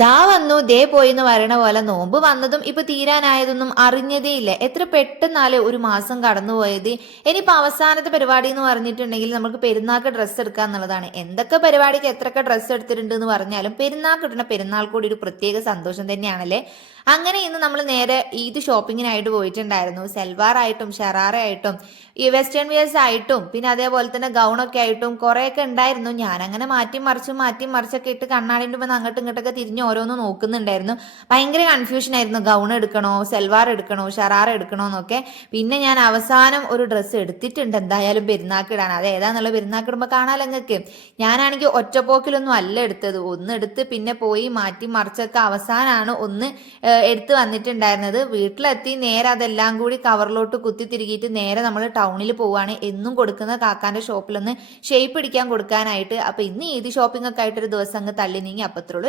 ദാ വന്നു ദേ പോയി എന്ന് പറയണ പോലെ നോമ്പ് വന്നതും ഇപ്പൊ തീരാനായതൊന്നും അറിഞ്ഞതേ ഇല്ല. എത്ര പെട്ടെന്നാല് ഒരു മാസം കടന്നുപോയത്. ഇനിയിപ്പോ അവസാനത്തെ പരിപാടി എന്ന് പറഞ്ഞിട്ടുണ്ടെങ്കിൽ നമുക്ക് പെരുന്നാൾക്ക് ഡ്രസ്സ് എടുക്കുക എന്നുള്ളതാണ്. എന്തൊക്കെ പരിപാടിക്ക് എത്രയൊക്കെ ഡ്രസ്സ് എടുത്തിട്ടുണ്ട് എന്ന് പറഞ്ഞാലും പെരുന്നാൾക്ക് ഇടുന്ന പെരുന്നാൾ കൂടി ഒരു പ്രത്യേക സന്തോഷം തന്നെയാണല്ലേ. അങ്ങനെ ഇന്ന് നമ്മൾ നേരെ ഈദ് ഷോപ്പിങ്ങിനായിട്ട് പോയിട്ടുണ്ടായിരുന്നു. സെൽവാറായിട്ടും ഷറാറയായിട്ടും ഈ വെസ്റ്റേൺ വിയേഴ്സ് ആയിട്ടും പിന്നെ അതേപോലെ തന്നെ ഗൗണൊക്കെ ആയിട്ടും കുറേയൊക്കെ ഉണ്ടായിരുന്നു. ഞാൻ അങ്ങനെ മാറ്റി മറിച്ചൊക്കെ ഇട്ട് കണ്ണാടിൻ്റെ മുമ്പ് അങ്ങോട്ടും ഇങ്ങോട്ടൊക്കെ തിരിഞ്ഞ് ഓരോന്ന് നോക്കുന്നുണ്ടായിരുന്നു. ഭയങ്കര കൺഫ്യൂഷൻ ആയിരുന്നു. ഗൗൺ എടുക്കണോ, സെൽവാർ എടുക്കണോ, ഷറാറ എടുക്കണോ എന്നൊക്കെ. പിന്നെ ഞാൻ അവസാനം ഒരു ഡ്രസ്സ് എടുത്തിട്ടുണ്ട്, എന്തായാലും പെരുന്നാൾക്ക് ഇടാൻ. അത് ഏതാന്നുള്ള പെരുന്നാൾക്ക് ഇടുമ്പോൾ കാണാലോ നിങ്ങൾക്ക്. ഞാനാണെങ്കിൽ ഒറ്റപ്പോക്കിലൊന്നും അല്ല എടുത്തത്. ഒന്ന് എടുത്ത് പിന്നെ പോയി മാറ്റി മറിച്ചൊക്കെ അവസാനമാണ് ഒന്ന് എടുത്ത് വന്നിട്ടുണ്ടായിരുന്നത്. വീട്ടിലെത്തി നേരെ അതെല്ലാം കൂടി കവറിലോട്ട് കുത്തി തിരികിയിട്ട് നേരെ നമ്മൾ ടൗണിൽ പോവുകയാണ്. എന്നും കൊടുക്കുന്ന കാക്കാന്റെ ഷോപ്പിലൊന്ന് ഷേപ്പ് പിടിക്കാൻ കൊടുക്കാനായിട്ട്. അപ്പൊ ഇന്ന് ഈദ് ഷോപ്പിംഗ് ഒക്കെ ആയിട്ടൊരു ദിവസം അങ്ങ് തള്ളി നീങ്ങി. അപ്പത്രയുള്ളൂ.